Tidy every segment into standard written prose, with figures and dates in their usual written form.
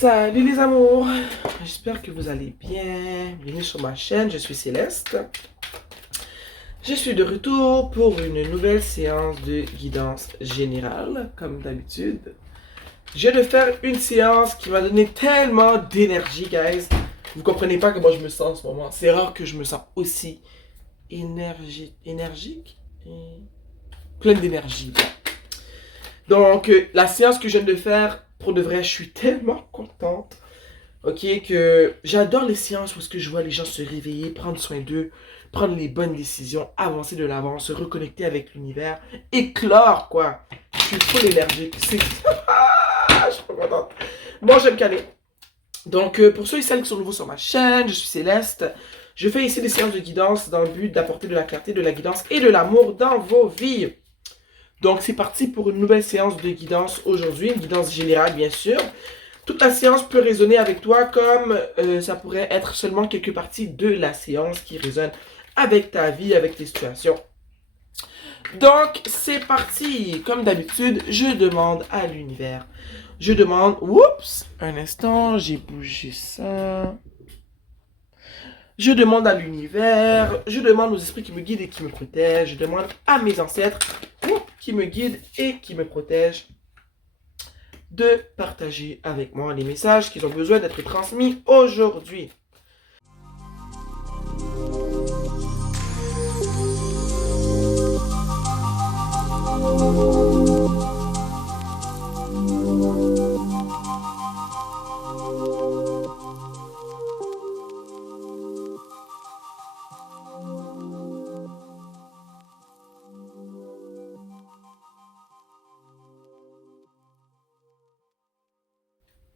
Salut les amours, j'espère que vous allez bien. Bienvenue sur ma chaîne, je suis Céleste. Je suis de retour pour une nouvelle séance de guidance générale, comme d'habitude. Je viens de faire une séance qui m'a donné tellement d'énergie, guys. Vous comprenez pas comment je me sens en ce moment. C'est rare que je me sens aussi énergique et pleine d'énergie. Donc, la séance que je viens de faire, pour de vrai, je suis tellement contente. Ok, que j'adore les séances où est-ce que je vois les gens se réveiller, prendre soin d'eux, prendre les bonnes décisions, avancer de l'avant, se reconnecter avec l'univers, éclore, quoi. Je suis full énergique. Je suis trop contente. Bon, je vais me caler. Donc, pour ceux et celles qui sont nouveaux sur ma chaîne, je suis Céleste. Je fais ici des séances de guidance dans le but d'apporter de la clarté, de la guidance et de l'amour dans vos vies. Donc, c'est parti pour une nouvelle séance de guidance aujourd'hui, une guidance générale, bien sûr. Toute la séance peut résonner avec toi comme ça pourrait être seulement quelques parties de la séance qui résonnent avec ta vie, avec tes situations. Donc, c'est parti. Comme d'habitude, je demande à l'univers. Je demande... Oups! Un instant, j'ai bougé ça. Je demande à l'univers. Je demande aux esprits qui me guident et qui me protègent. Je demande à mes ancêtres qui me guident et qui me protègent de partager avec moi les messages qu'ils ont besoin d'être transmis aujourd'hui.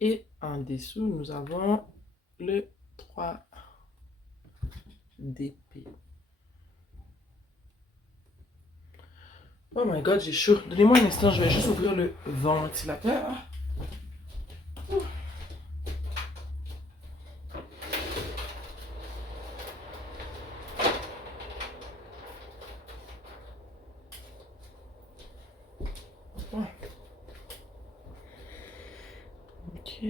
Et en dessous, nous avons le 3 d'épée. Oh my god, j'ai chaud. Donnez-moi un instant, je vais juste ouvrir le ventilateur. Ok.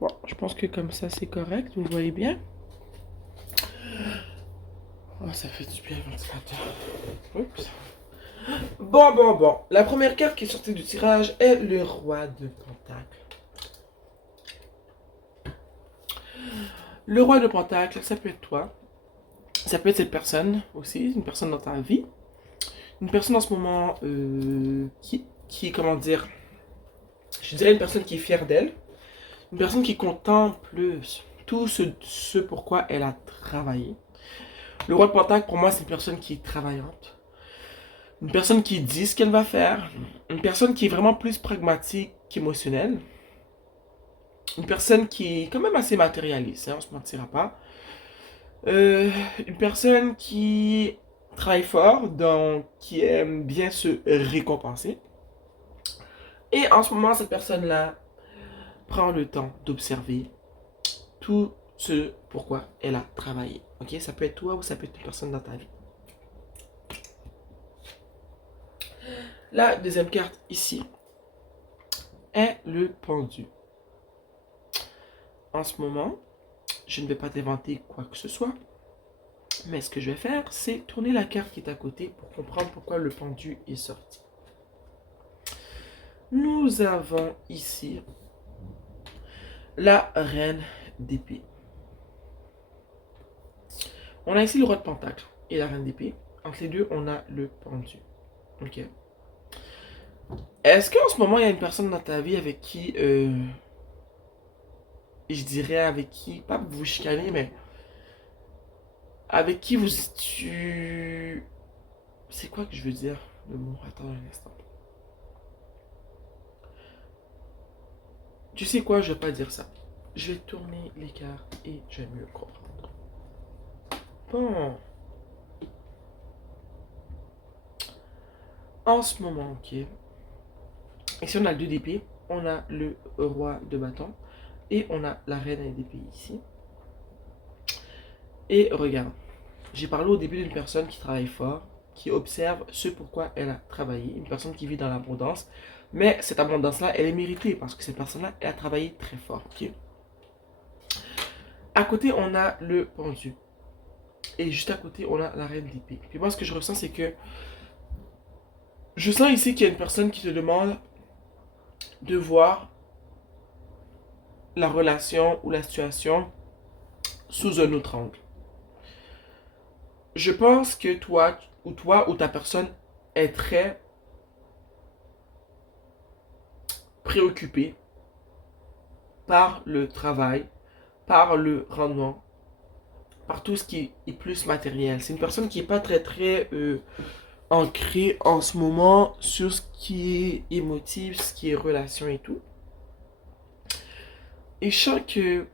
Bon, je pense que comme ça c'est correct, vous voyez bien. Oh, ça fait du bien le ventilateur. Oups. Bon. La première carte qui est sortie du tirage est le roi de Pentacle. Le roi de Pentacle, ça peut être toi. Ça peut être cette personne aussi, une personne dans ta vie. Une personne en ce moment qui, comment dire, je dirais une personne qui est fière d'elle. Une personne qui contemple tout ce pourquoi elle a travaillé. Le roi de Pentacle, pour moi, c'est une personne qui est travaillante. Une personne qui dit ce qu'elle va faire. Une personne qui est vraiment plus pragmatique qu'émotionnelle. Une personne qui est quand même assez matérialiste, hein, on se mentira pas. Une personne qui travaille fort, donc qui aime bien se récompenser. Et en ce moment, cette personne-là prend le temps d'observer tout ce pourquoi elle a travaillé. Ok, ça peut être toi ou ça peut être une personne dans ta vie. La deuxième carte ici est le pendu. En ce moment, je ne vais pas t'inventer quoi que ce soit, mais ce que je vais faire, c'est tourner la carte qui est à côté pour comprendre pourquoi le pendu est sorti. Nous avons ici la reine d'épée. On a ici le roi de pentacle et la reine d'épée. Entre les deux, on a le pendu. Ok. Est-ce qu'en ce moment, il y a une personne dans ta vie avec qui, je dirais avec qui, pas vous chicaner, mais avec qui c'est quoi que je veux dire, le mot? Attends un instant. Tu sais quoi, je vais pas dire ça. Je vais tourner les cartes et je vais mieux comprendre. Bon. En ce moment, ok. Ici, on a le 2 d'épée, on a le roi de bâton et on a la reine d'épée ici. Et regarde, j'ai parlé au début d'une personne qui travaille fort, qui observe ce pourquoi elle a travaillé, une personne qui vit dans l'abondance, mais cette abondance-là, elle est méritée parce que cette personne-là, elle a travaillé très fort. Ok. À côté, on a le pendu. Et juste à côté, on a la reine d'épée. Puis moi, ce que je ressens, c'est que je sens ici qu'il y a une personne qui te demande de voir la relation ou la situation sous un autre angle. Je pense que toi ou ta personne est très préoccupé par le travail, par le rendement, par tout ce qui est plus matériel. C'est une personne qui n'est pas très ancrée en ce moment sur ce qui est émotif, ce qui est relation et tout. Et je sens que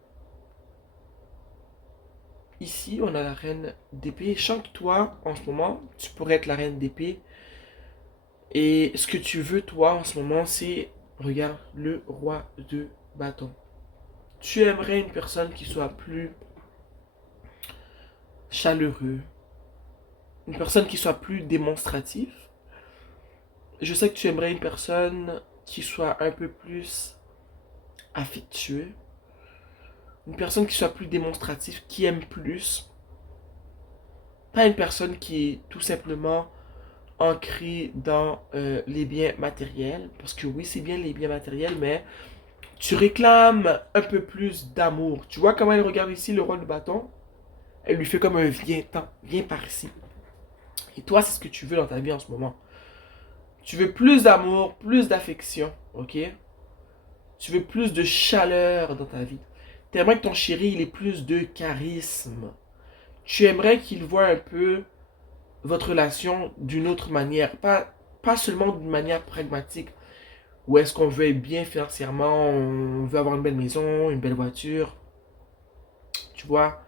ici, on a la reine d'épée. Je sens que toi, en ce moment, tu pourrais être la reine d'épée. Et ce que tu veux, toi, en ce moment, c'est, regarde, le roi de bâton. Tu aimerais une personne qui soit plus chaleureux, une personne qui soit plus démonstrative. Je sais que tu aimerais une personne qui soit un peu plus affectueux, une personne qui soit plus démonstrative, qui aime plus. Pas une personne qui est tout simplement ancrée dans les biens matériels, parce que oui, c'est bien les biens matériels, mais tu réclames un peu plus d'amour. Tu vois comment elle regarde ici le roi de bâton? Elle lui fait comme un viens-t'en, viens par ici. Et toi, c'est ce que tu veux dans ta vie en ce moment. Tu veux plus d'amour, plus d'affection, ok? Tu veux plus de chaleur dans ta vie. Tu aimerais que ton chéri, il ait plus de charisme. Tu aimerais qu'il voit un peu votre relation d'une autre manière. Pas seulement d'une manière pragmatique. Où est-ce qu'on veut être bien financièrement, on veut avoir une belle maison, une belle voiture. Tu vois,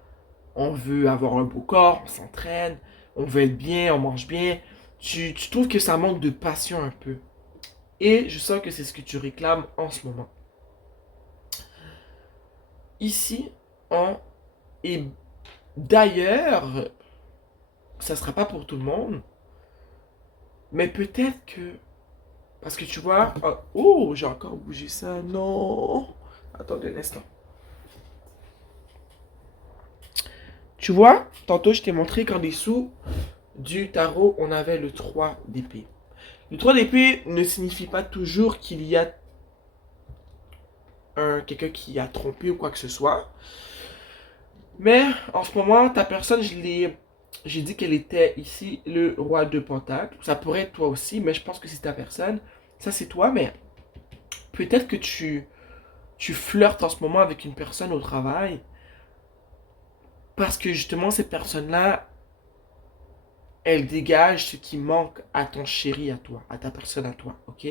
on veut avoir un beau corps, on s'entraîne, on veut être bien, on mange bien. Tu trouves que ça manque de passion un peu. Et je sens que c'est ce que tu réclames en ce moment. Ici, on et d'ailleurs, ça sera pas pour tout le monde, mais peut-être que parce que tu vois, oh, j'ai encore bougé ça, non. Attendez un instant. Tu vois, tantôt je t'ai montré qu'en dessous du tarot, on avait le 3 d'épée. Le 3 d'épée ne signifie pas toujours qu'il y a quelqu'un qui a trompé ou quoi que ce soit. Mais en ce moment, ta personne, j'ai dit qu'elle était ici le roi de Pentacle. Ça pourrait être toi aussi, mais je pense que c'est ta personne. Ça, c'est toi, mais peut-être que tu flirtes en ce moment avec une personne au travail. Parce que justement, cette personne-là, elle dégage ce qui manque à ton chéri, à toi, à ta personne, à toi, ok?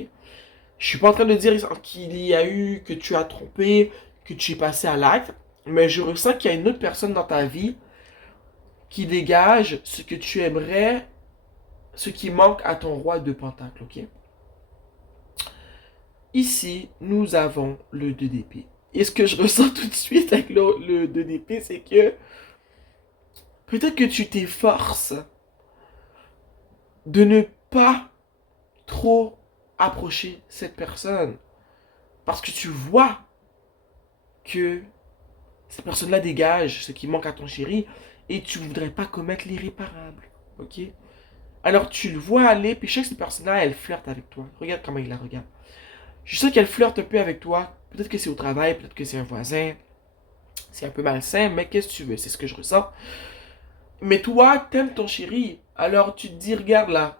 Je suis pas en train de dire qu'il y a eu, que tu as trompé, que tu es passé à l'acte, mais je ressens qu'il y a une autre personne dans ta vie qui dégage ce que tu aimerais, ce qui manque à ton roi de Pentacle, ok? Ici, nous avons le 2 d'épée. Et ce que je ressens tout de suite avec le 2 d'épée, c'est que peut-être que tu t'efforces de ne pas trop approcher cette personne. Parce que tu vois que cette personne-là dégage ce qui manque à ton chéri et tu voudrais pas commettre l'irréparable. Ok? Alors tu le vois aller, puis je sais que cette personne-là, elle flirte avec toi. Regarde comment il la regarde. Je sais qu'elle flirte un peu avec toi. Peut-être que c'est au travail, peut-être que c'est un voisin. C'est un peu malsain, mais qu'est-ce que tu veux? C'est ce que je ressens. Mais toi, t'aimes ton chéri. Alors tu te dis, regarde là.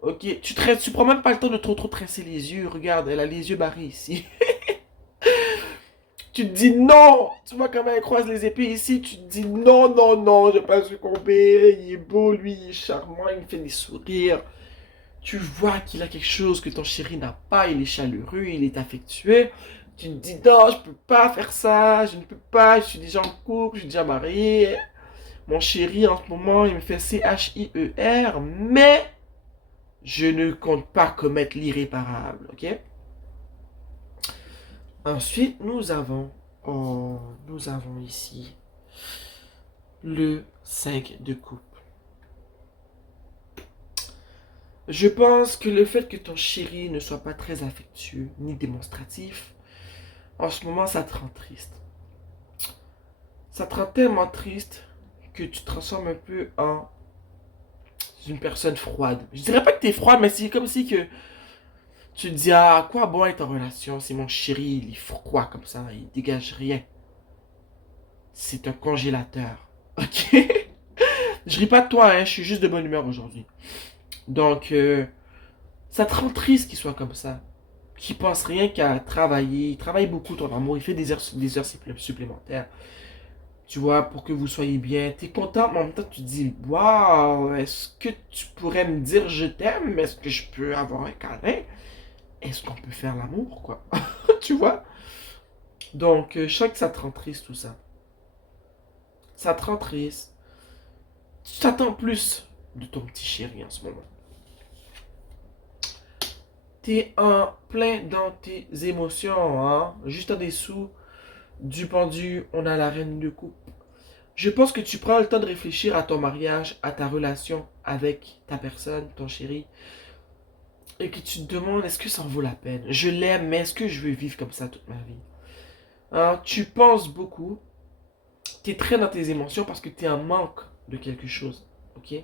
Ok, tu prends même pas le temps de trop tresser les yeux. Regarde, elle a les yeux barrés ici. Tu te dis non. Tu vois comment elle croise les épées ici. Tu te dis non, non, non, je vais pas succomber. Il est beau, lui, il est charmant, il me fait des sourires. Tu vois qu'il a quelque chose que ton chéri n'a pas. Il est chaleureux, il est affectueux. Tu te dis non, je peux pas faire ça. Je ne peux pas. Je suis déjà en couple, je suis déjà marié. Mon chéri, en ce moment, il me fait CHIER. Mais je ne compte pas commettre l'irréparable, ok? Ensuite, nous avons ici le 5 de coupe. Je pense que le fait que ton chéri ne soit pas très affectueux ni démonstratif, en ce moment, ça te rend triste. Ça te rend tellement triste que tu te transformes un peu en une personne froide. Je dirais pas que t'es froide, mais c'est comme si que tu te dis, ah, à quoi bon être en relation si mon chéri, il est froid comme ça, il dégage rien. C'est un congélateur. Ok? Je ris pas de toi, hein, je suis juste de bonne humeur aujourd'hui. Donc, ça te rend triste qu'il soit comme ça. Qu'il pense rien qu'à travailler. Il travaille beaucoup, ton amour. Il fait des heures supplémentaires. Tu vois, pour que vous soyez bien. T'es content, mais en même temps, tu te dis, waouh, est-ce que tu pourrais me dire je t'aime? Est-ce que je peux avoir un câlin? Est-ce qu'on peut faire l'amour, quoi? Tu vois? Donc, je sens que ça te rend triste, tout ça. Ça te rend triste. Tu t'attends plus de ton petit chéri en ce moment. T'es en plein dans tes émotions, hein? Juste en dessous du pendu, on a la reine de coupe. Je pense que tu prends le temps de réfléchir à ton mariage, à ta relation avec ta personne, ton chéri, et que tu te demandes est-ce que ça en vaut la peine. Je l'aime, mais est-ce que je veux vivre comme ça toute ma vie? Hein? Tu penses beaucoup, t'es très dans tes émotions parce que t'es en manque de quelque chose, ok?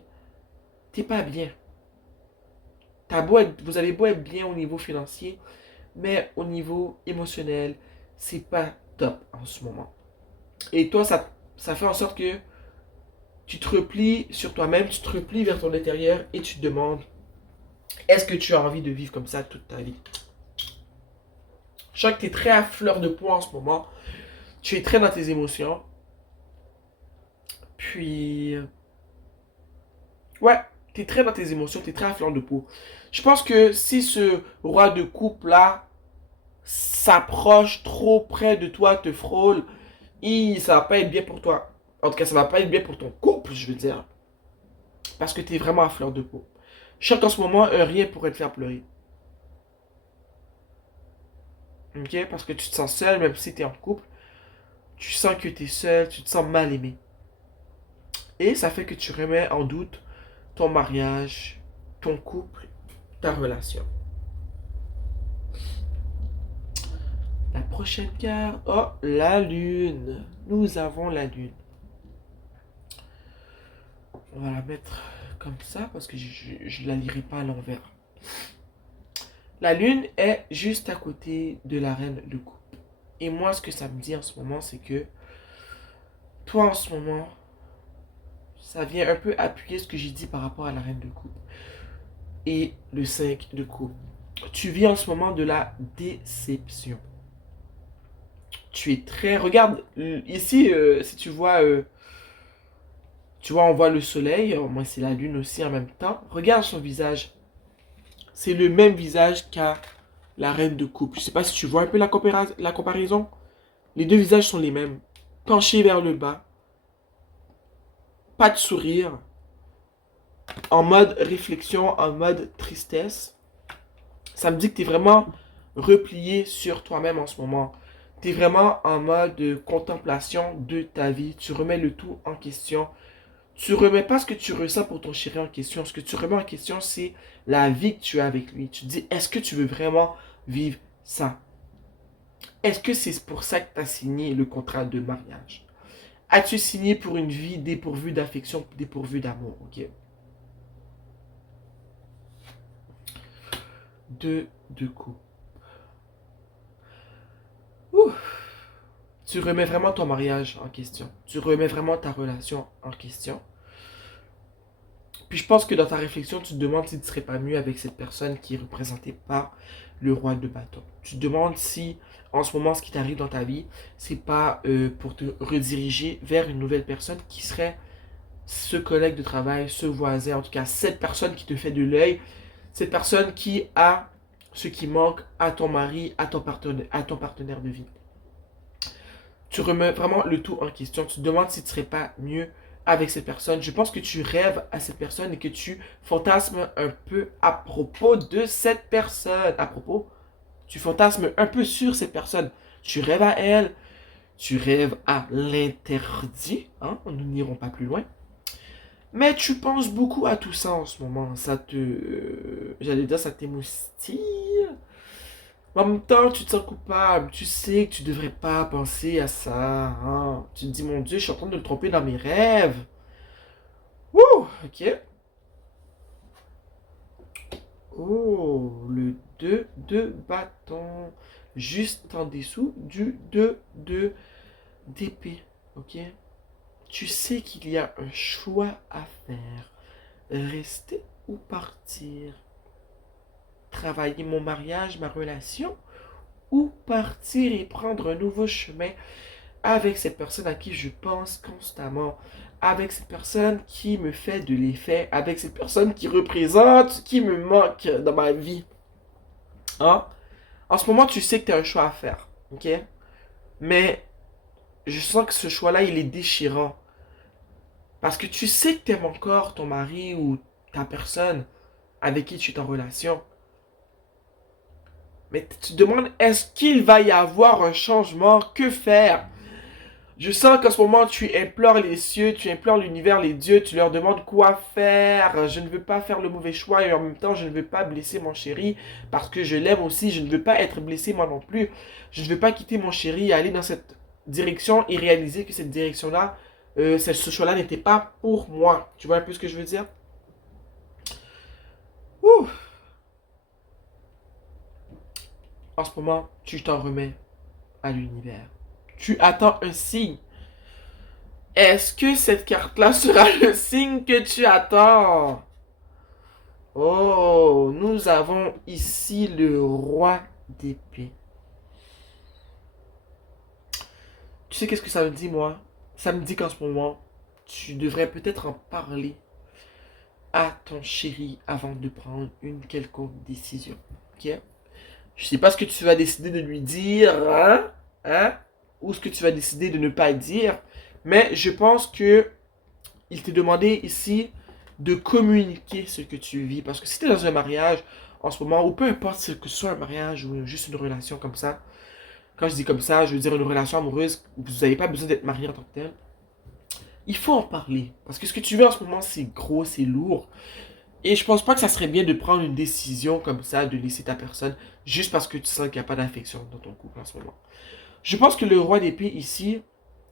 T'es pas bien. Vous avez beau être bien au niveau financier, mais au niveau émotionnel, c'est pas top en ce moment. Et toi, ça fait en sorte que tu te replies sur toi-même, tu te replies vers ton intérieur et tu te demandes est-ce que tu as envie de vivre comme ça toute ta vie? Je sens que tu es très à fleur de peau en ce moment. Tu es très dans tes émotions. Puis, ouais, tu es très dans tes émotions, tu es très à fleur de peau. Je pense que si ce roi de coupe là s'approche trop près de toi, te frôle, ça va pas être bien pour toi. En tout cas, ça va pas être bien pour ton couple, je veux dire. Parce que tu es vraiment à fleur de peau. Je sens qu'en ce moment, rien pourrait te faire pleurer. Ok? Parce que tu te sens seul, même si tu es en couple. Tu sens que tu es seul, tu te sens mal aimé. Et ça fait que tu remets en doute ton mariage, ton couple, ta relation. La prochaine carte, oh, la lune. Nous avons la lune. On va la mettre comme ça parce que je ne la lirai pas à l'envers. La lune est juste à côté de la reine de coupe. Et moi, ce que ça me dit en ce moment, c'est que toi, en ce moment, ça vient un peu appuyer ce que j'ai dit par rapport à la reine de coupe et le 5 de coupe. Tu vis en ce moment de la déception. Tu es très... Regarde, ici, si tu vois, on voit le soleil, moi c'est la lune aussi en même temps. Regarde son visage. C'est le même visage qu'à la reine de coupe. Je sais pas si tu vois un peu la comparaison. Les deux visages sont les mêmes. Penchés vers le bas. Pas de sourire. En mode réflexion, en mode tristesse. Ça me dit que tu es vraiment replié sur toi-même en ce moment. Tu es vraiment en mode contemplation de ta vie. Tu remets le tout en question. Tu remets pas ce que tu ressens pour ton chéri en question. Ce que tu remets en question, c'est la vie que tu as avec lui. Tu te dis, est-ce que tu veux vraiment vivre ça? Est-ce que c'est pour ça que tu as signé le contrat de mariage? As-tu signé pour une vie dépourvue d'affection, dépourvue d'amour? Ok. Deux coups. Ouh. Tu remets vraiment ton mariage en question. Tu remets vraiment ta relation en question. Puis je pense que dans ta réflexion, tu te demandes si tu ne serais pas mieux avec cette personne qui est représentée par le roi de bâton. Tu te demandes si, en ce moment, ce qui t'arrive dans ta vie, c'est pas pour te rediriger vers une nouvelle personne qui serait ce collègue de travail, ce voisin, en tout cas cette personne qui te fait de l'œil, cette personne qui a ce qui manque à ton mari, à ton partenaire de vie. Tu remets vraiment le tout en question. Tu te demandes si tu ne serais pas mieux avec cette personne. Je pense que tu rêves à cette personne et que tu fantasmes un peu à propos de cette personne. À propos, tu fantasmes un peu sur cette personne. Tu rêves à elle, tu rêves à l'interdit. Hein? Nous n'irons pas plus loin. Mais tu penses beaucoup à tout ça en ce moment. J'allais dire, ça t'émoustille. En même temps, tu te sens coupable. Tu sais que tu devrais pas penser à ça, hein. Tu te dis, mon Dieu, je suis en train de le tromper dans mes rêves. Ouh, ok. Oh, le 2 de bâton. Juste en dessous du 2 de d'épée. Ok. Tu sais qu'il y a un choix à faire. Rester ou partir. Travailler mon mariage, ma relation, ou partir et prendre un nouveau chemin avec cette personne à qui je pense constamment, avec cette personne qui me fait de l'effet, avec cette personne qui représente, qui me manque dans ma vie. Hein? En ce moment, tu sais que tu as un choix à faire, ok? Mais je sens que ce choix-là, il est déchirant. Parce que tu sais que tu aimes encore ton mari ou ta personne avec qui tu es en relation. Mais tu te demandes, est-ce qu'il va y avoir un changement? Que faire? Je sens qu'en ce moment, tu implores les cieux, tu implores l'univers, les dieux, tu leur demandes quoi faire. Je ne veux pas faire le mauvais choix et en même temps, je ne veux pas blesser mon chéri parce que je l'aime aussi. Je ne veux pas être blessé moi non plus. Je ne veux pas quitter mon chéri et aller dans cette direction et réaliser que cette direction-là, ce choix-là n'était pas pour moi. Tu vois un peu ce que je veux dire? Ouh. En ce moment, tu t'en remets à l'univers. Tu attends un signe. Est-ce que cette carte-là sera le signe que tu attends? Oh, nous avons ici le roi d'épée. Tu sais qu'est-ce que ça me dit, moi? Ça me dit qu'en ce moment, tu devrais peut-être en parler à ton chéri avant de prendre une quelconque décision. Ok? Je sais pas ce que tu vas décider de lui dire, hein? Hein? Ou ce que tu vas décider de ne pas dire. Mais je pense que il t'est demandé ici de communiquer ce que tu vis. Parce que si tu es dans un mariage en ce moment, ou peu importe que ce soit un mariage ou juste une relation comme ça, quand je dis comme ça, je veux dire une relation amoureuse, vous n'avez pas besoin d'être marié en tant que tel. Il faut en parler. Parce que ce que tu veux en ce moment, c'est gros, c'est lourd. Et je pense pas que ça serait bien de prendre une décision comme ça, de laisser ta personne, juste parce que tu sens qu'il n'y a pas d'affection dans ton couple en ce moment. Je pense que le roi d'épée ici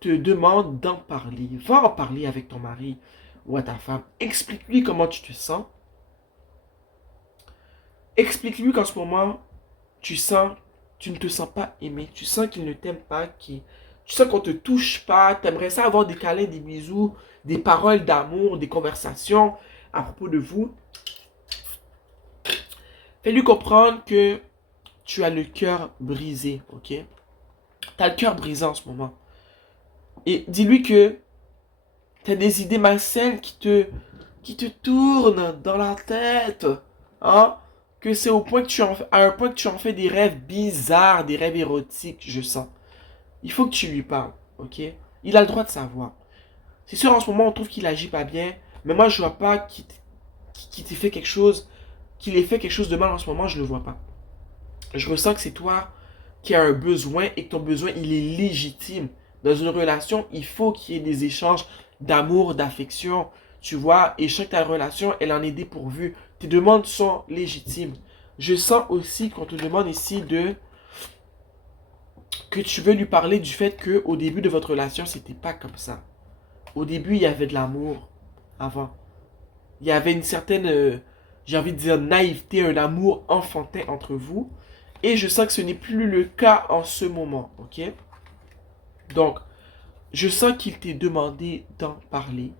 te demande d'en parler. Va en parler avec ton mari ou à ta femme. Explique-lui comment tu te sens. Explique-lui qu'en ce moment, tu ne te sens pas aimé. Tu sens qu'il ne t'aime pas, tu sens qu'on te touche pas. Tu aimerais ça avoir des câlins, des bisous, des paroles d'amour, des conversations à propos de vous. Fais-lui comprendre que tu as le cœur brisé, ok? Tu as le cœur brisé en ce moment. Et dis-lui que tu as des idées malsaines qui te tournent dans la tête. Hein? Que c'est au point que à un point que tu en fais des rêves bizarres, des rêves érotiques, je sens. Il faut que tu lui parles, ok? Il a le droit de savoir. C'est sûr, en ce moment, on trouve qu'il agit pas bien, mais moi, je vois pas qu'il t'ait fait quelque chose, qu'il ait fait quelque chose de mal en ce moment, je le vois pas. Je ressens que c'est toi qui as un besoin et que ton besoin, il est légitime. Dans une relation, il faut qu'il y ait des échanges d'amour, d'affection, tu vois, et chaque ta relation, elle en est dépourvue. Tes demandes sont légitimes. Je sens aussi qu'on te demande ici que tu veux lui parler du fait que au début de votre relation, c'était pas comme ça. Au début, il y avait de l'amour avant. Il y avait une certaine, j'ai envie de dire, naïveté, un amour enfantin entre vous. Et je sens que ce n'est plus le cas en ce moment, ok? Donc, je sens qu'il t'est demandé d'en parler,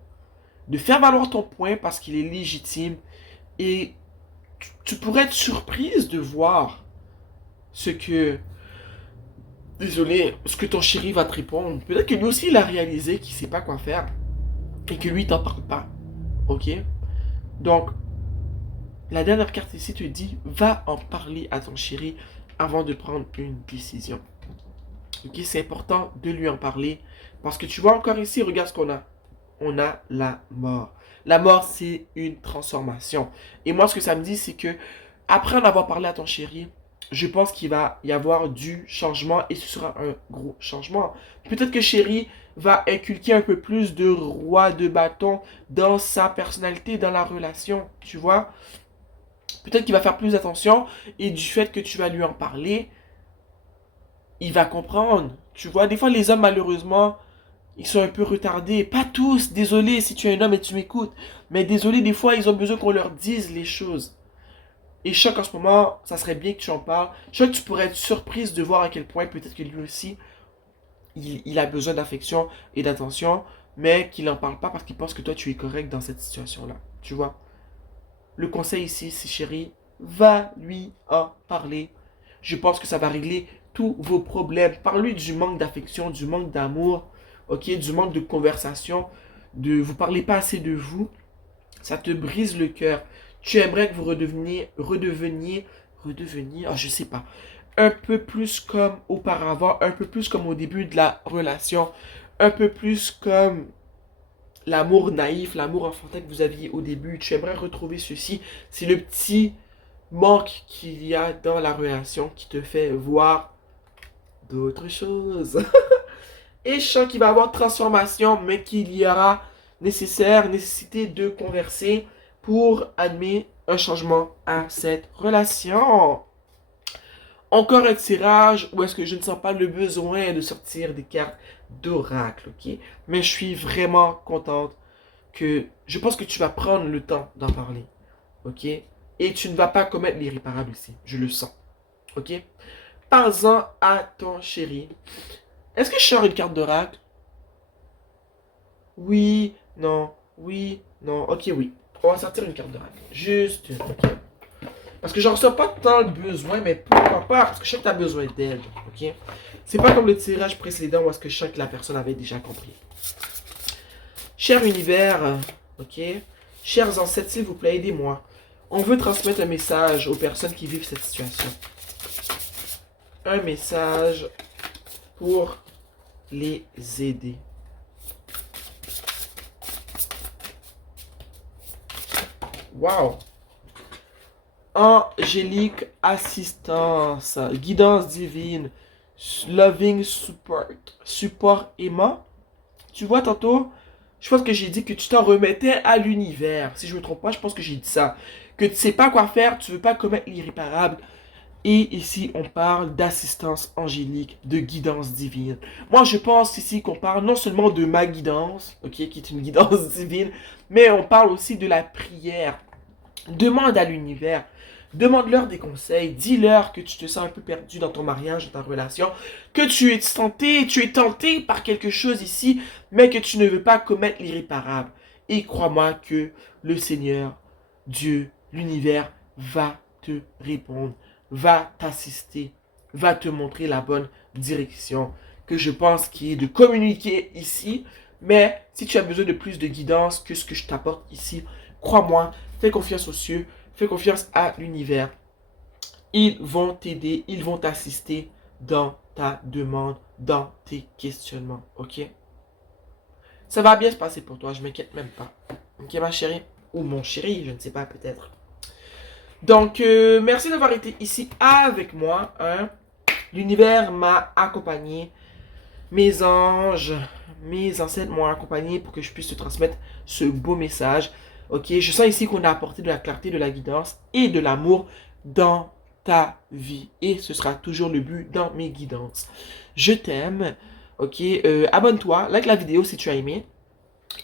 de faire valoir ton point parce qu'il est légitime. Et tu pourrais être surprise de voir ce que, désolé, ce que ton chéri va te répondre. Peut-être que lui aussi, il a réalisé qu'il sait pas quoi faire et que lui, il t'en parle pas, ok? Donc, la dernière carte ici te dit, va en parler à ton chéri avant de prendre une décision. Ok, c'est important de lui en parler. Parce que tu vois encore ici, regarde ce qu'on a. On a la mort. La mort, c'est une transformation. Et moi, ce que ça me dit, c'est que après en avoir parlé à ton chéri, je pense qu'il va y avoir du changement et ce sera un gros changement. Peut-être que chérie va inculquer un peu plus de roi de bâton dans sa personnalité, dans la relation, tu vois. Peut-être qu'il va faire plus attention et du fait que tu vas lui en parler, il va comprendre. Tu vois, des fois les hommes malheureusement, ils sont un peu retardés. Pas tous, désolé si tu es un homme et tu m'écoutes, mais désolé, des fois ils ont besoin qu'on leur dise les choses. Et je sais qu'en ce moment, ça serait bien que tu en parles. Je sais que tu pourrais être surprise de voir à quel point peut-être que lui aussi, il a besoin d'affection et d'attention, mais qu'il n'en parle pas parce qu'il pense que toi, tu es correct dans cette situation-là. Tu vois? Le conseil ici, c'est chérie, va lui en parler. Je pense que ça va régler tous vos problèmes. Parle-lui du manque d'affection, du manque d'amour, ok, du manque de conversation, de vous parlez pas assez de vous. Ça te brise le cœur. Tu aimerais que vous redeveniez, je sais pas, un peu plus comme auparavant, un peu plus comme au début de la relation, un peu plus comme l'amour naïf, l'amour enfantin que vous aviez au début. Tu aimerais retrouver ceci. C'est le petit manque qu'il y a dans la relation qui te fait voir d'autres choses. Et je sens qu'il va y avoir transformation, mais qu'il y aura nécessité de converser pour amener un changement à cette relation. Encore un tirage où est-ce que je ne sens pas le besoin de sortir des cartes d'oracle, ok? Mais je suis vraiment contente que je pense que tu vas prendre le temps d'en parler, ok? Et tu ne vas pas commettre l'irréparable ici, je le sens, ok? Parle-en à ton chéri. Est-ce que je sors une carte d'oracle? Oui, non, oui, non, ok, oui. On va sortir une carte d'oracle. Juste une, ok? Parce que j'en ressens pas tant le besoin, mais pourquoi pas? Parce que je sais que tu as besoin d'aide, ok? C'est pas comme le tirage précédent où est-ce que je sens que la personne avait déjà compris. Cher univers, ok? Chers ancêtres, s'il vous plaît, aidez-moi. On veut transmettre un message aux personnes qui vivent cette situation. Un message pour les aider. Wow! Angélique assistance, guidance divine, loving support, support aimant. Tu vois, tantôt, je pense que j'ai dit que tu t'en remettais à l'univers. Si je me trompe pas, je pense que j'ai dit ça. Que tu sais pas quoi faire, tu veux pas commettre l'irréparable. Et ici, on parle d'assistance angélique, de guidance divine. Moi, je pense ici qu'on parle non seulement de ma guidance, ok, qui est une guidance divine, mais on parle aussi de la prière. Demande à l'univers. Demande-leur des conseils. Dis-leur que tu te sens un peu perdu dans ton mariage, dans ta relation. Que tu es tenté par quelque chose ici, mais que tu ne veux pas commettre l'irréparable. Et crois-moi que le Seigneur, Dieu, l'univers, va te répondre, va t'assister, va te montrer la bonne direction. Que je pense qu'il est de communiquer ici. Mais si tu as besoin de plus de guidance que ce que je t'apporte ici, crois-moi, fais confiance aux cieux, fais confiance à l'univers. Ils vont t'aider, ils vont t'assister dans ta demande, dans tes questionnements, ok? Ça va bien se passer pour toi, je m'inquiète même pas. Ok, ma chérie? Ou mon chéri, je ne sais pas, peut-être. Donc, merci d'avoir été ici avec moi. Hein? L'univers m'a accompagné. Mes anges, mes ancêtres m'ont accompagné pour que je puisse te transmettre ce beau message. Ok, je sens ici qu'on a apporté de la clarté, de la guidance et de l'amour dans ta vie. Et ce sera toujours le but dans mes guidances. Je t'aime. Ok, abonne-toi, like la vidéo si tu as aimé.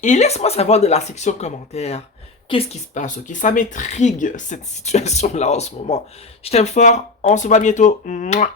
Et laisse-moi savoir de la section commentaires. Qu'est-ce qui se passe, ok? Ça m'intrigue cette situation-là en ce moment. Je t'aime fort. On se voit bientôt. Mouah.